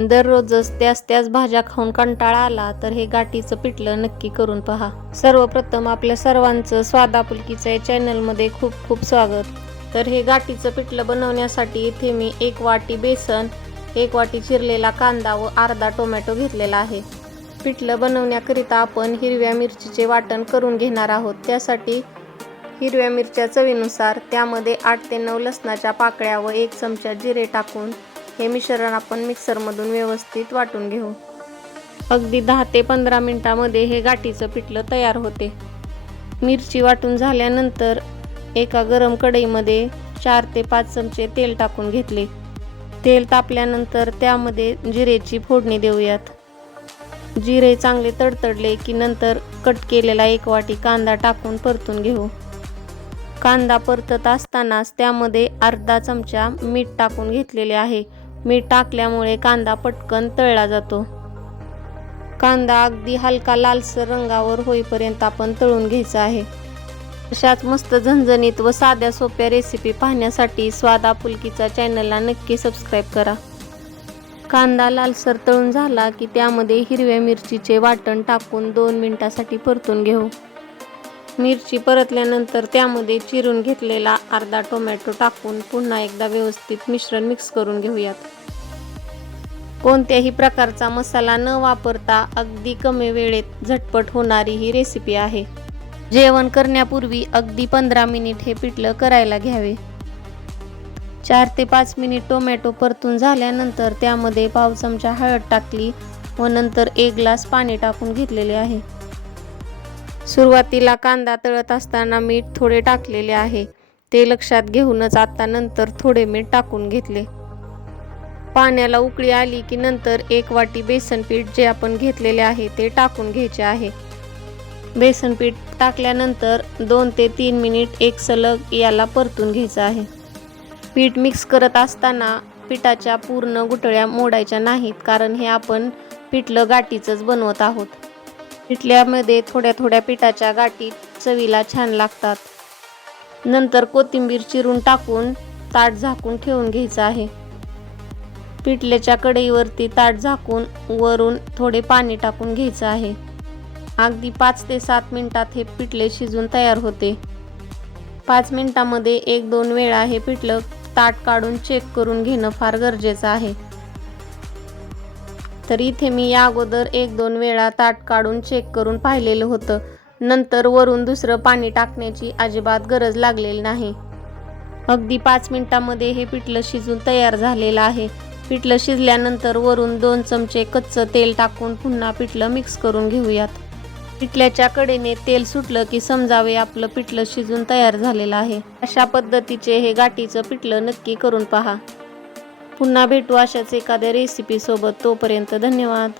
दररोजच त्याच त्याच भाज्या खाऊन कंटाळा आला तर हे गाठीचं पिठलं नक्की करून पहा. सर्वप्रथम आपल्या सर्वांचं स्वादापुलकीचं या चॅनलमध्ये खूप खूप स्वागत. तर हे गाठीचं पिठलं बनवण्यासाठी इथे मी एक वाटी बेसन एक वाटी चिरलेला कांदा व अर्धा टोमॅटो घेतलेला आहे. पिठलं बनवण्याकरिता आपण हिरव्या मिरचीचे वाटण करून घेणार आहोत. त्यासाठी हिरव्या मिरच्या चवीनुसार त्यामध्ये आठ ते नऊ लसणाच्या पाकळ्या व एक चमचा जिरे टाकून हे मिश्रण आपण मिक्सरमधून व्यवस्थित वाटून घेऊ. अगदी दहा ते पंधरा मिनटामध्ये हे गाठीचं पिठलं तयार होते. मिरची वाटून झाल्यानंतर एका गरम कढईमध्ये चार ते पाच चमचे तेल टाकून घेतले. तेल तापल्यानंतर त्यामध्ये जिरेची फोडणी देऊयात. जिरे चांगले तडतडले की नंतर कट केलेला एक वाटी कांदा टाकून परतून घेऊ. कांदा परतत असतानाच त्यामध्ये अर्धा चमचा मीठ टाकून घेतलेले आहे. मीठ टाकल्यामुळे कांदा पटकन तळला जातो. कांदा अगदी हलका लालसर रंगावर होईपर्यंत आपण तळून घ्यायचा आहे. अशाच मस्त झणझणीत व साध्या सोप्या रेसिपी पाहण्यासाठी स्वाद आपुलकीचा चॅनलला नक्की सबस्क्राईब करा. कांदा लालसर तळून झाला की त्यामध्ये हिरव्या मिरचीचे वाटण टाकून दोन मिनिटासाठी परतून घेऊ. मिरची परतल्यानंतर त्यामध्ये चिरून घेतलेला अर्धा टोमॅटो टाकून पुन्हा एकदा व्यवस्थित मिश्रण मिक्स करून घेऊयात. कोणत्याही प्रकारचा मसाला न वापरता अगदी कमी वेळेत झटपट होणारी ही रेसिपी आहे. जेवण करण्यापूर्वी अगदी पंधरा मिनिट हे पिठलं करायला घ्यावे. चार ते पाच मिनिट टोमॅटो परतून झाल्यानंतर त्यामध्ये पाव चमचा हळद टाकली व नंतर एक ग्लास पाणी टाकून घेतलेले आहे. सुरुवातीला कांदा तळत असताना मीठ थोडे टाकलेले आहे. ते लक्षात घेऊनच आता नंतर थोडे मीठ टाकून घेतले. पाण्याला उकळी आली की नंतर एक वाटी बेसन पीठ जे आपण घेतलेले आहे ते टाकून घ्यायचे आहे. बेसन पीठ टाकल्यानंतर दोन ते तीन मिनिट एक सलग याला परतून घ्यायचं आहे. पीठ मिक्स करत असताना पिठाच्या पूर्ण गुटळ्या मोडायच्या नाहीत कारण हे आपण पिठलं गाठीचंच बनवत आहोत. पिठल्यामध्ये थोड्या थोड्या पिठाच्या गाठी चवीला छान लागतात. नंतर कोथिंबीर चिरून टाकून ताट झाकून ठेवून घ्यायचं आहे. पिठल्याच्या कढईवरती ताट झाकून वरून थोडे पाणी टाकून घ्यायचं आहे. अगदी पाच ते सात मिनिटात हे पिठले शिजून तयार होते. पाच मिनिटामध्ये एक दोन वेळा हे पिठलं ताट काढून चेक करून घेणं फार गरजेचं आहे. तर इथे मी या अगोदर एक दोन वेळा ताट काढून चेक करून पाहिलेलं होतं. नंतर वरून दुसरं पाणी टाकण्याची अजिबात गरज लागलेली नाही. अगदी पाच मिनटामध्ये हे पिठलं शिजून तयार झालेलं आहे. पिठलं शिजल्यानंतर वरून दोन चमचे कच्चं तेल टाकून पुन्हा पिठलं मिक्स करून घेऊयात. पिठल्याच्या कडेने तेल सुटलं की समजावे आपलं पिठलं शिजून तयार झालेलं आहे. अशा पद्धतीचे हे गाठीचं पिठलं नक्की करून पहा. पुन्हा भेटू अशाच एखाद्या रेसिपीसोबत तोपर्यंत धन्यवाद.